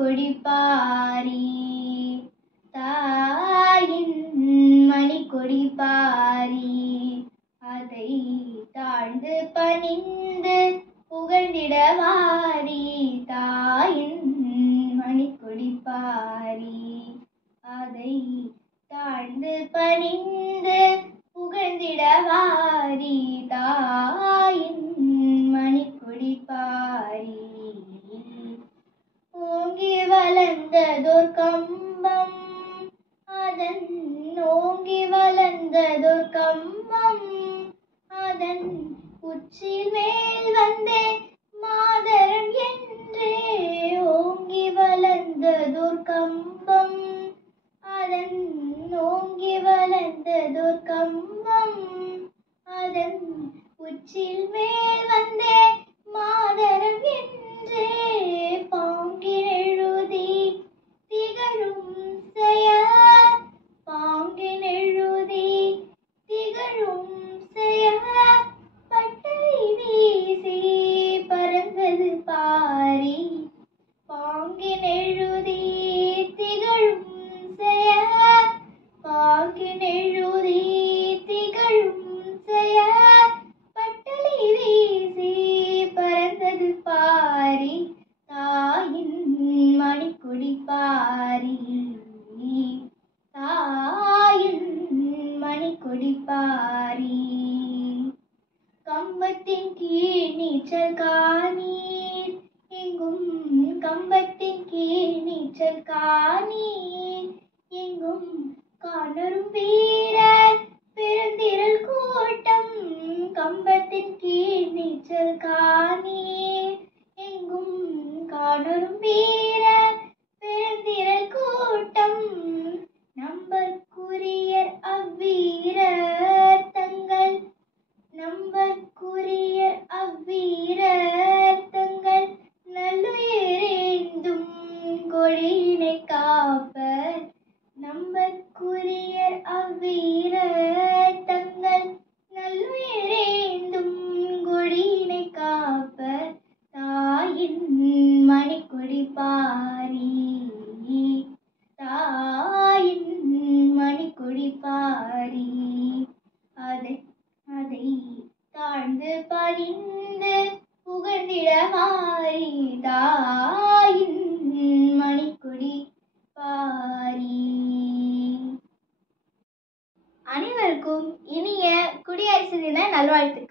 மணிக்கொடி தாயின் மணிக்கொடி பாரி அதை தாழ்ந்து பணிந்து புகழ்ந்திடவாரி தாயின் மணிக்கொடி பாரி அதை தாழ்ந்து பணிந்து புகழ்ந்திடவாரி தாயின் மணிக்கொடி பாரி ஓங்கி வளர்ந்ததோர் கம்பம் அதன் ஓங்கி வளர்ந்ததோர் கம்பம் அதன் உச்சில் மேல் வந்தே மாதரம் என்றே ஓங்கி வளர்ந்ததோர் கம்பம் அதன் ஓங்கி வளர்ந்ததோர் கம்பம் அதன் உச்சில் மேல் வந்தே மாதரம் என்றே பாங்கினெழுதி திகழும் செயல் பாங்கினெழுதி திகழும் செயல் பட்டை வீசி பறந்தது பாரி பாங்கினெழுதி திகழும் செயல் பாங்கினெழுதி திகழும் செயல் பட்டலை வீசி பறந்தது பாரி தாயின் மணிக்கொடி பாரி தாயின் மணிக்கொடி பாரி கம்பத்தின் கீழ் நீச்சல் காணீர் எங்கும் கம்பத்தின் கீழ் நீச்சல் காணீர் எங்கும் காணரும் வீரர் பெருந்திரள் கூட்டம் கம்பத்தின் கீழ் நீச்சல் காணீர் எங்கும் காணரும் வீரர் பெருந்திரள் கூட்டம் நம்பற்குரியர் அவ்வீரர் தங்கள் நம்பற்குரியர் அவ்வீரர் தங்கள் நல்லுயிரேந்தும் கொடியினை காப்பர் நம்பற்குரியர் அவ்வீரர் தங்கள் நல்லுயிரேந்தும் கொடியினை காப்பர் தாயின் மணிக்கொடி பாரி தாயின் மணிக்கொடி பாரி அதை அதை தாழ்ந்து பணிந்து புகழ்ந்திடவாரி தாயின் மணிக்கொடி பாரி. அனைவருக்கும் இனிய குடியரசு தின நல்வாழ்த்துக்கள்.